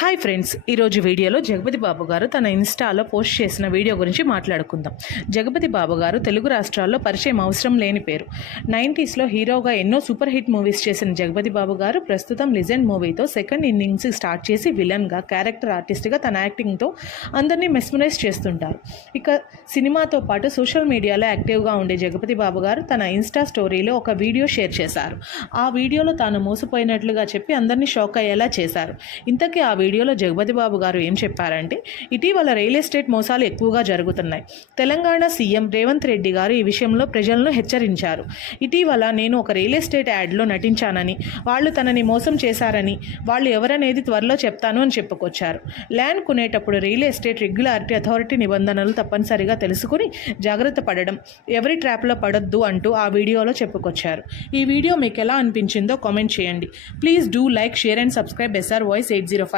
Hi friends, ఈరోజు వీడియోలో జగపతి బాబు గారు తన ఇన్స్టాలో పోస్ట్ చేసిన వీడియో గురించి మాట్లాడుకుందాం. జగపతి బాబు గారు తెలుగు రాష్ట్రాల్లో పరిచయం అవసరం లేని పేరు. 90స్లో హీరోగా ఎన్నో సూపర్ హిట్ మూవీస్ చేసిన జగపతి బాబు గారు ప్రస్తుతం లిజెండ్ మూవీతో సెకండ్ ఇన్నింగ్స్ స్టార్ట్ చేసి విలన్గా, క్యారెక్టర్ ఆర్టిస్ట్గా తన యాక్టింగ్తో అందరినీ మెస్మరైజ్ చేస్తుంటారు. ఇక సినిమాతో పాటు సోషల్ మీడియాలో యాక్టివ్గా ఉండే జగపతి బాబు గారు తన ఇన్స్టా స్టోరీలో ఒక వీడియో షేర్ చేశారు. ఆ వీడియోలో తాను మోసపోయినట్లుగా చెప్పి అందరినీ షాక్ అయ్యేలా చేశారు. ఇంతకీ ఆ వీడియోలో జగపతి బాబు గారు ఏం చెప్పారంటే, ఇటీవల రియల్ ఎస్టేట్ మోసాలు ఎక్కువగా జరుగుతున్నాయి. తెలంగాణ సీఎం రేవంత్ రెడ్డి గారు ఈ విషయంలో ప్రజలను హెచ్చరించారు. ఇటీవల నేను ఒక రియల్ ఎస్టేట్ యాడ్లో నటించానని, వాళ్ళు తనని మోసం చేశారని, వాళ్ళు ఎవరనేది త్వరలో చెప్తాను అని చెప్పుకొచ్చారు. ల్యాండ్ కొనేటప్పుడు రియల్ ఎస్టేట్ రెగ్యులారిటీ అథారిటీ నిబంధనలు తప్పనిసరిగా తెలుసుకుని జాగ్రత్త పడడం, ఎవరి ట్రాప్లో పడొద్దు అంటూ ఆ వీడియోలో చెప్పుకొచ్చారు. ఈ వీడియో మీకు ఎలా అనిపించిందో కామెంట్ చేయండి. Please do like, share and subscribe SR Voice 805.